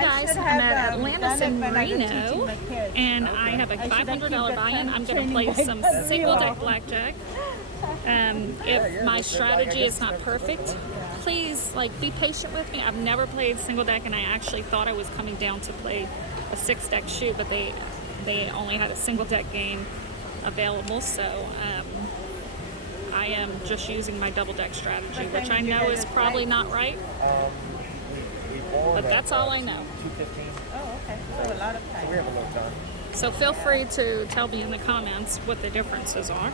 guys, I'm at Atlantis and Reno, and I have a $500 buy-in. I'm going to play some single deck blackjack. If my strategy is not perfect, please be patient with me. I've never played single deck, and I actually thought I was coming down to play a 6-deck shoot, but they only had a single deck game available, so I am just using my double deck strategy, which I know is probably not right. But that's all I know. 2:15. Oh, okay. So a lot of time. So we have a little time. So feel free to tell me in the comments what the differences are.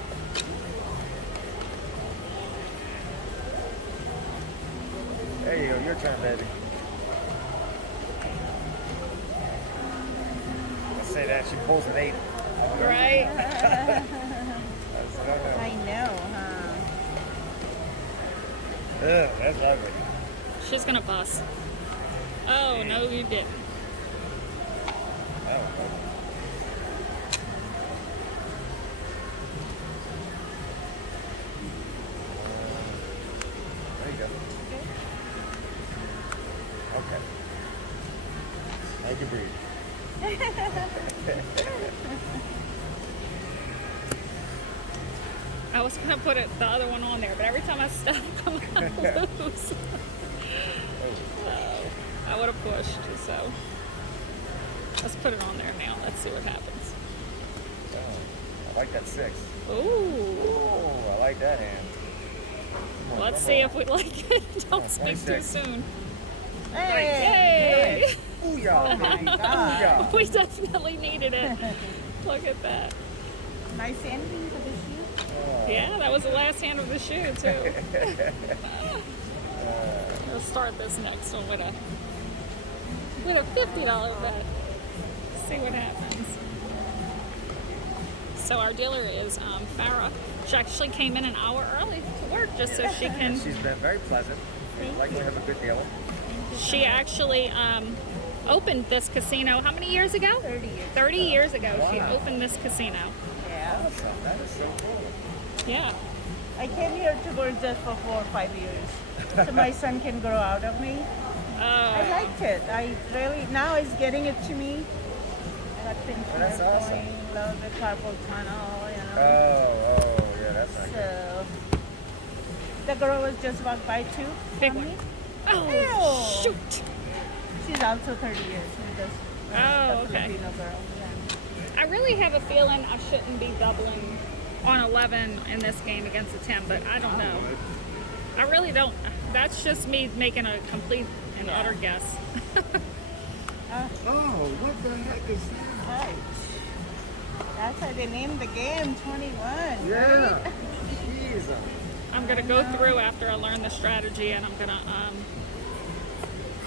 There you go. Your turn, baby. Let's say that she pulls an 8. Right? I know, huh? Ugh, that's ugly. She's gonna bust. Oh, no, you didn't. Oh, there you go. Okay. Now you breathe. I was gonna put the other one on there, but every time I step, I'm gonna lose. I would have pushed, so let's put it on there now. Let's see what happens. Oh, I like that 6. Ooh. Oh, I like that hand. Come on, Let's come see on. if we like it. Don't speak too 26. soon. Hey! Yay! Booyah, Oh my baby. God. Booyah. We definitely needed it. Look at that. Nice ending for the shoot. Oh. Yeah, that was the last hand of the shoe, too. Let's start this next one with a $50 bet. See what happens. So our dealer is Farah. She actually came in an hour early to work just so she can. She's been very pleasant. Like we have a good deal. She actually opened this casino how many years ago? 30 years. 30 years ago. She Wow. opened this casino. Yeah. Awesome. That is so cool. Yeah. I came here to work just for 4 or 5 years. So my son can grow out of me. I liked it. I really, now it's getting it to me. Got things That's awesome. going, love the carpal tunnel, Oh, yeah, that's not good. So, the girl was just walked by too. Big from one. me. Oh, Ew. shoot. She's also 30 years. She's just Oh, the okay. Filipino girl. Yeah. I really have a feeling I shouldn't be doubling on 11 in this game against a 10, but I don't know. I really don't. That's just me making a complete and utter guess. Oh, what the heck is that? Right. That's how they named the game 21. Yeah. Right? Jeez. I'm going to go through after I learn the strategy, and I'm going to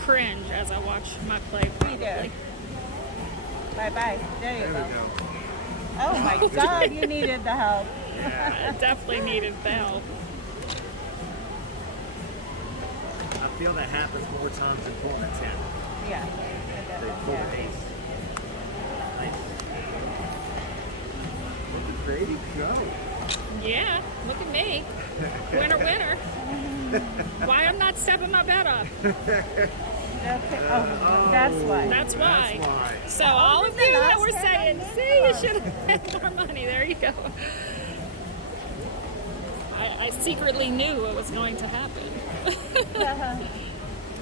cringe as I watch my play, probably. Bye-bye. There you There we go. go. Oh my God, you needed the help. I definitely needed the help. I feel that happens more times than pulling a 10. Yeah. They pull an ace. Nice. Look at Brady go. Yeah, look at me. Winner, winner. Why I'm not stepping my bet up? Okay. Oh, that's why. That's why. That's why. So all of the you that last were hand saying, I missed see, you one." should have had more money. There you go. I secretly knew it was going to happen. It's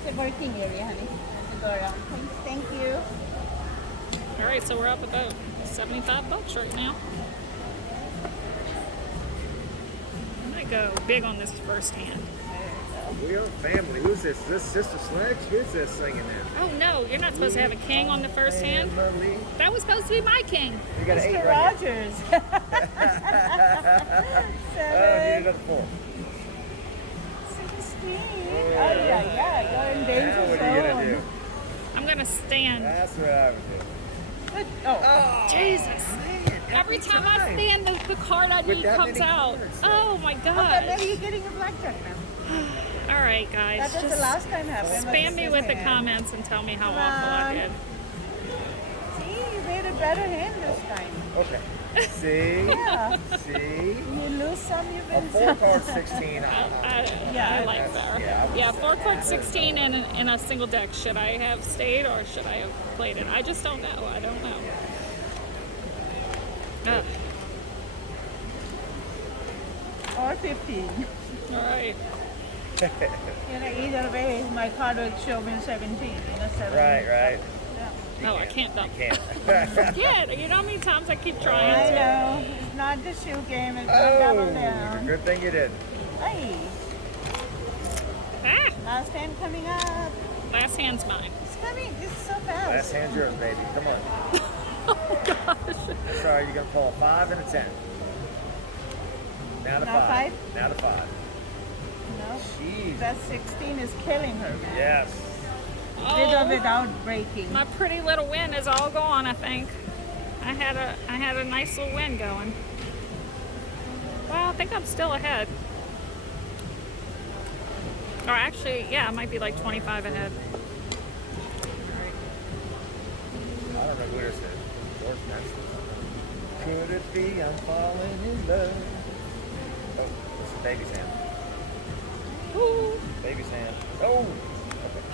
a working area, honey. Let's go around. Thank you. All right, so we're up about $75 right now. I might go big on this first hand. We are family. Who's this? Is this Sister Sledge? Who's this singing in? Oh no, you're not supposed to have a king on the first hand. Family. That was supposed to be my king. You got an 8 Mr. right here. Rogers. You need 7, another 4. 16. Oh, yeah. You're in Now danger what are you zone. gonna do? I'm gonna stand. That's what I would do. Good. Oh. Jesus. Every time I stand, the card I With need that comes many out. cards. Oh my Okay, gosh. maybe you're getting a blackjack now. All right, guys. That was the Just last time happened. spam me with the hand. comments and tell me how Come awful I on. did. See, you made a better hand this time. time. Okay. See? Yeah. See? You lose some, you A win four some. card 16. Yeah, I like that. Yeah, Four chord 16 in a single deck. Should I have stayed or should I have played it? I just don't know. I don't know. Or 15. All right. Either way, my card will show me 17. 7. Right. Yeah. No, I can't double. Can't. Can't. You know how many times I keep I trying to? know. It's not the shoe game. It's not double down. Good thing you did. Hey, Ah! last hand coming up. Last hand's mine. It's coming. It's so Last fast. hand's yours, baby. Come on. Oh gosh. Sorry, you're going to pull a 5 and a 10. Now to Now 5. 5? Now to 5. No. Jeez. That 16 is killing her, man. Yes. With or Oh, without breaking. my pretty little win is all gone. I think. I had a nice little win going. Well, I think I'm still ahead. Or actually, yeah, I might be like 25 ahead. I don't know who this is. George Benson. Could it be I'm falling in love? Oh, this is baby's hand. Ooh. Baby's hand. Oh!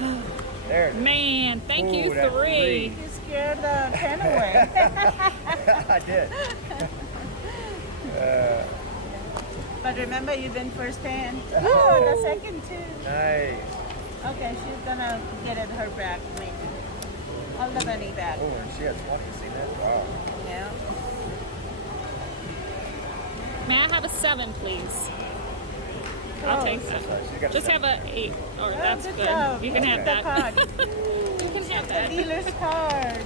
Okay. There it is. Man, thank you, Ooh, that 3. You scared the 10 away. I did. But remember, you win first hand. Oh, the second too. Nice. Okay, she's gonna get it her back, maybe. All the money back. Oh, and she had 20. You seen that? Wow. Yeah. May I have a 7, please? I'll take that. Sorry, she got a Just 7. have a 8. Or that's good good. job. You can have The that. card. You can have The that. dealer's card.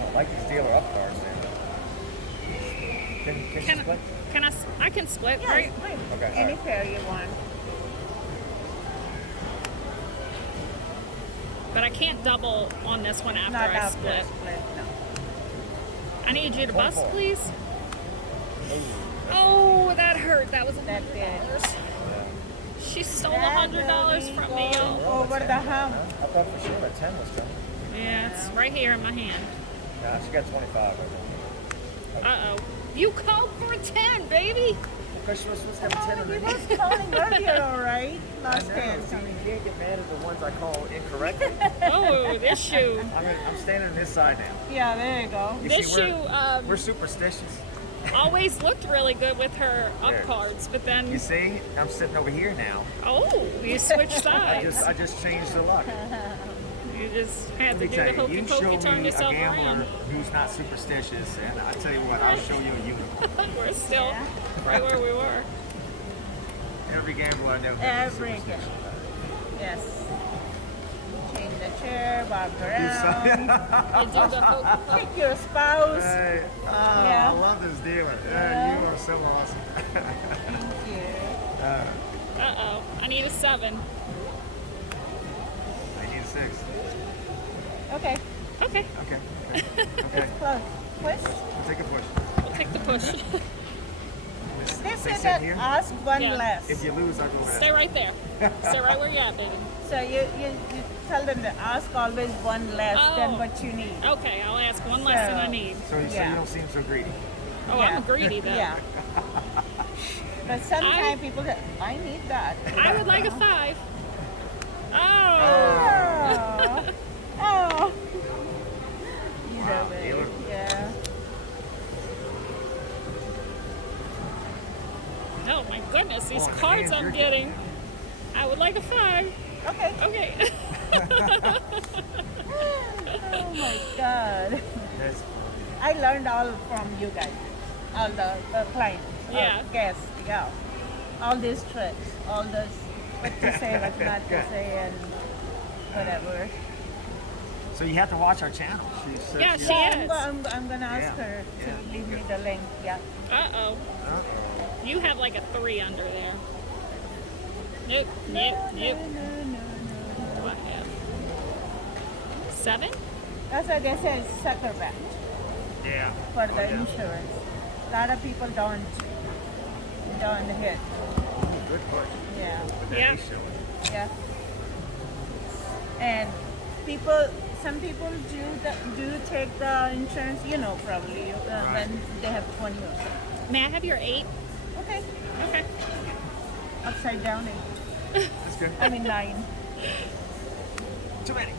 I like these dealer up cards, man. Can you split? I can split, Yeah, right? split. Okay, Any alright. pair you want. But I can't double on this one after Not I after split. split, no. I need you to bust, 24. please. Oh, that hurt. That was That did. $100. She stole That $100 will from me, go y'all. over the hump. I thought for sure a 10 was coming. Yeah, it's right here in my hand. Nah, she got 25. Uh-oh. You called for a 10, baby. Because she was supposed to have a 10 Oh, he underneath. was calling earlier, all right? I Last know. hand. See, you can't get mad at the ones I call incorrectly. Oh, this shoe. I'm standing on this side now. Yeah, there you go. You This see, shoe we're superstitious. always looked really good with her up There. cards, but then, You see, I'm sitting over here now. oh, you switched sides. I just changed the luck. You just had Let to me do tell the you, hokey you pokey, show turn me a yourself gambler around. who's not superstitious, and I tell you what, I'll show you a unicorn. We're still Yeah. right where we were. Every gambler I know has a Every superstition. Yes. Change the chair, walk You around. do the hokey pokey. Pick your spouse. Hey, Yeah. I love this dealer. Yeah. You are so awesome. Thank you. Uh-oh. I need a 7. I need a 6. Okay, Okay, Okay. Okay. close. Push. We'll take a push. we'll take the push. They Stay said sit that here. ask one Yeah. less. If you lose, I go ahead. Stay right there. Stay right where you're at, baby. So you tell them to ask always one less than Oh. what you need. Okay, I'll ask one less than I need. So you Yeah. don't seem so greedy. Oh, Yeah. I'm greedy, though. Yeah. But sometimes people say, I need that. I would like a 5. Oh. Oh. Oh. You know Wow, it. dealer. Yeah. Oh, my goodness. These Oh, and cards you're I'm good. getting. I would like a 5. Okay. Okay. Oh my God. That's I learned all from you guys. All the clients. Yeah. Guests. Yeah. All these tricks. All this. What to say, what not to say, and whatever. So you have to watch our channel. She's, Yeah, she's- she I'm, is. I'm gonna ask Yeah. her to Yeah. leave me the link. Yeah. Uh-oh. Uh-oh. You have like a 3 under there. Nope, nope, nope. What I have? 7? That's why they say it's sucker back Yeah. for the Yeah. insurance. A lot of people don't hit. Good question. Yeah. But that Yeah. is showing. Yeah. And some people do take the insurance, probably when they have 20 or so. May I have your 8? Okay, Okay. upside down 8. That's good. I mean 9. Too many.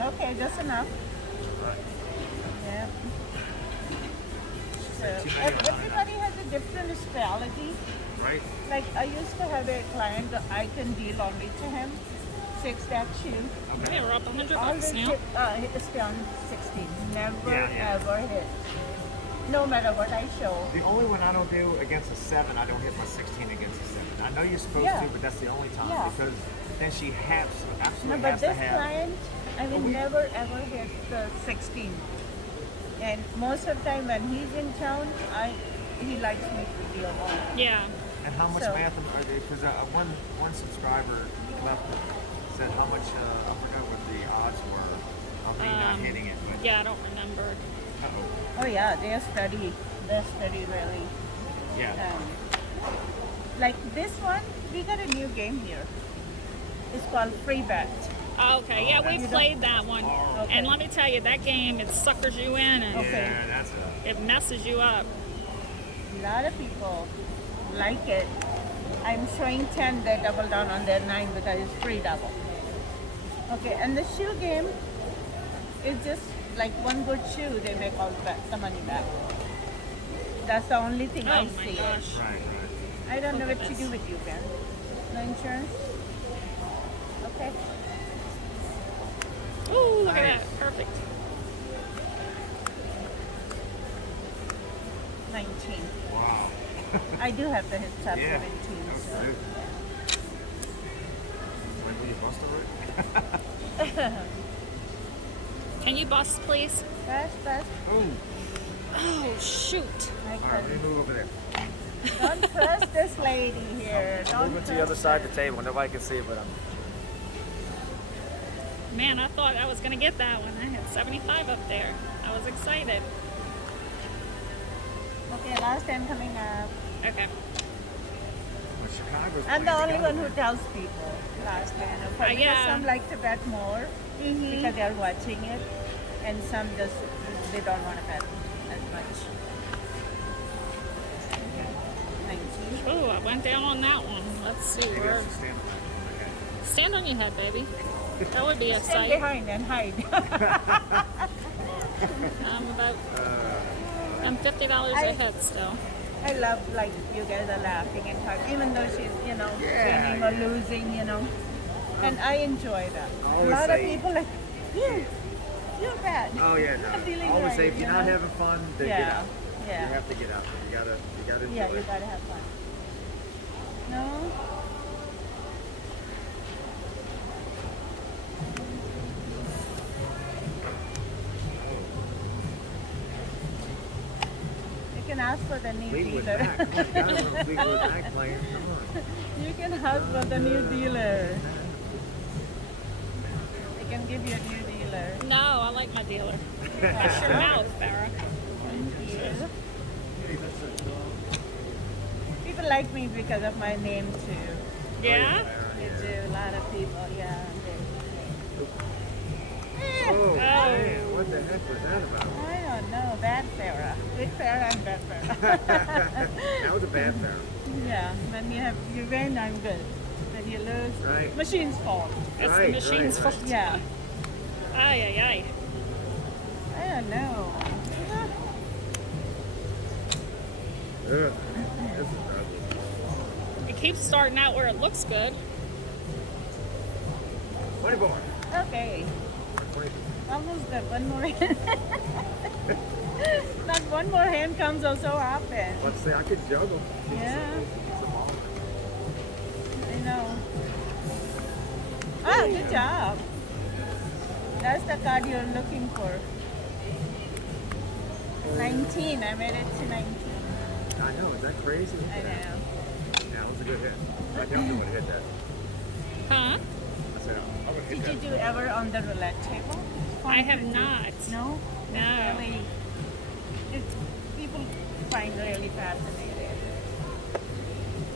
Okay, just enough. Right. Yeah. So, Too many or not everybody has a different specialty. Right? Like I used to have a client that I can deal only to him. 6 that shoe. Okay, we're up $100 Always now. stay on 16. Never Yeah. ever hit. No matter what I show. The only one I don't do against a 7, I don't hit my 16 against a 7. I know you're supposed Yeah. to, but that's the only time Yeah. because then she No, absolutely but has to this have. client, I will never ever hit the 16. And most of the time when he's in town, he likes me to deal on it. Yeah. And how much So- math are they? Because one subscriber left said how much I forgot what the odds were of me not hitting it. But Yeah, I don't remember. uh-oh. Oh yeah, they're steady. They're steady really. Yeah. Like this one, we got a new game here. It's called Free Bet. Oh, okay, yeah, we You played that one. Okay. And let me tell you, that game, it suckers you in and Okay. Yeah, that's it messes you up. A lot of people like it. I'm showing 10, they double down on their 9 because it's free double. Okay, and the shoe game is just like one good shoe, they make all the money back. That's the only thing Oh I my see. gosh. right. I don't know Look what at to this. do with you, Ben. No insurance? Okay. Ooh, look at Nice. that. Perfect. 19. Wow. I do have to hit top Yeah. 17. That was So. good. When will you bust a root? Can you bust, please? Fast. Oh. Oh, shoot. I All right, let me couldn't. move over there. Don't trust this lady here. Don't Moving to the other trust side her. of the table. Nobody can see, but I'm. Man, I thought I was going to get that one. I had 75 up there. I was excited. Okay, last time coming up. Okay. Well, Chicago's I'm the playing only one together. who tells people last time. Because yeah. some like to bet more because they're watching it, and some just they don't want to bet as much. 19. Oh, I went down on that one. Let's see. Maybe I Where... should stand. Okay. Stand on your head, baby. That would be a Stand sight. behind and hide. I'm $50 ahead still. I love like you guys are laughing and talking, even though she's Yeah, winning or losing, and I enjoy that. I A always lot of say- people like you're bad. Oh yeah, You're no. feeling I always right, say if you're not having fun, then get Yeah, out. yeah. You have to get out. You gotta enjoy Yeah, you it. gotta have fun. No? You can ask for the new Fleetwood dealer. Mac. Come on, you gotta run Fleetwood Mac playing. Come on. You can ask for the new dealer. They can give you a new dealer. No, I like my dealer. That's your mouth, Farrah. Thank you. People like me because of my name too. Yeah? They do. A lot of people, yeah. Oh, man, what the heck was that about? I don't know. Bad Farrah. Good Farrah and bad Farrah. That was a bad pharaoh. Yeah. When you win, I'm good. When you lose, Right. machine's fault. It's Right, the machine's right, fault. right. Yeah. Ay, ay, ay. I don't know. Ugh, this is ugly. It keeps starting out where it looks good. 24. Okay. 24. Almost good. One more hand. Not one more hand comes so often. Let's see, I could juggle. Yeah. It's a ball. I know. Ah, good job. That's the card you're looking for. 19. I made it to 19. I know, is that crazy? I know. Yeah, that was a good hit. I definitely would have hit that. Huh? I said, I would have hit Did that. you do ever on the roulette table? It's fun I have to do. not. No? No. Really, people find really fascinating.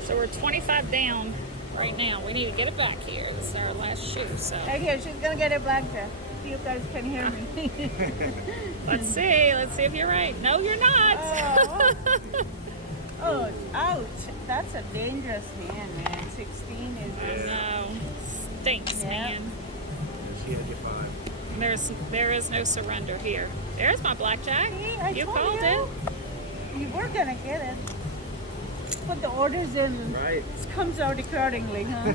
So we're 25 down. right now. We need to get it back here. This is our last shoe, so. Right here, she's gonna get a blackjack. You guys can hear me. Let's see if you're right. No, you're not. Oh, ouch. That's a dangerous hand, man. 16 is I know. Stinks, Yeah. man. She had to get 5. There is no surrender here. There's my blackjack. See, I You told called you. it. You were gonna get it. Put the orders in. Right. It comes out accordingly, huh?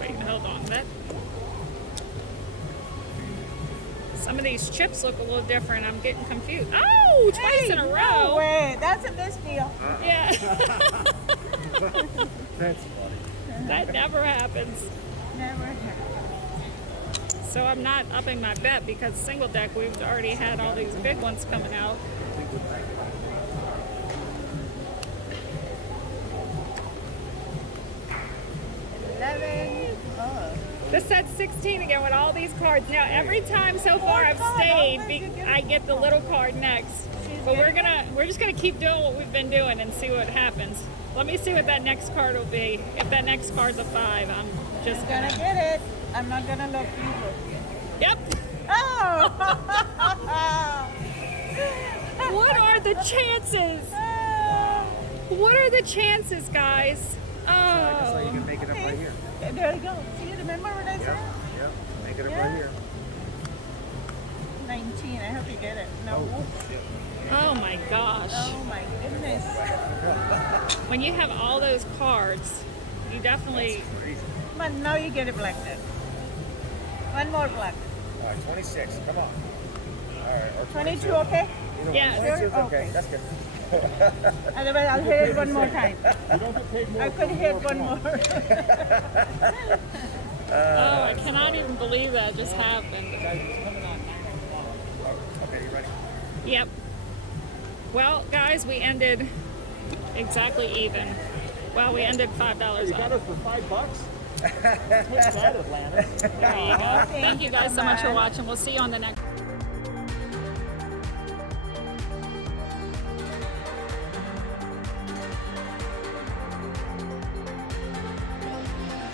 Wait, hold on. Some of these chips look a little different. I'm getting confused. Oh, twice in a row. No way. That's a misdeal. Yeah. That's funny. That never happens. Never happened. So I'm not upping my bet because single deck, we've already had all these big ones coming out. This said 16 again with all these cards. Now every time so far I've stayed, I get the little card next. But we're just gonna keep doing what we've been doing and see what happens. Let me see what that next card will be. If that next card's a 5, I'm just Gonna get it. I'm not gonna look either. Yep. Oh! What are the chances? What are the chances, guys? So you Oh. can make it up right here. There you go. See, remember what I said? Yep. Make it up Yeah. right here. 19. I hope you get it. No. Oh my gosh. Oh my goodness. When you have all those cards, you definitely. Crazy. But now you get a blackjack. One more black. All right, 26. Come on. All right. Or 22, okay? Yeah. 22 is Sure? okay. Okay. That's good. Otherwise, I'll hit it one more time. I could hit one more. Oh, I cannot even believe that just happened. Okay, you ready? Yep. Well, guys, we ended exactly even. Well, we ended $5 You got off. us for $5? Take that, Atlantis. There you go. Thank you guys so much for watching. We'll see you on the next.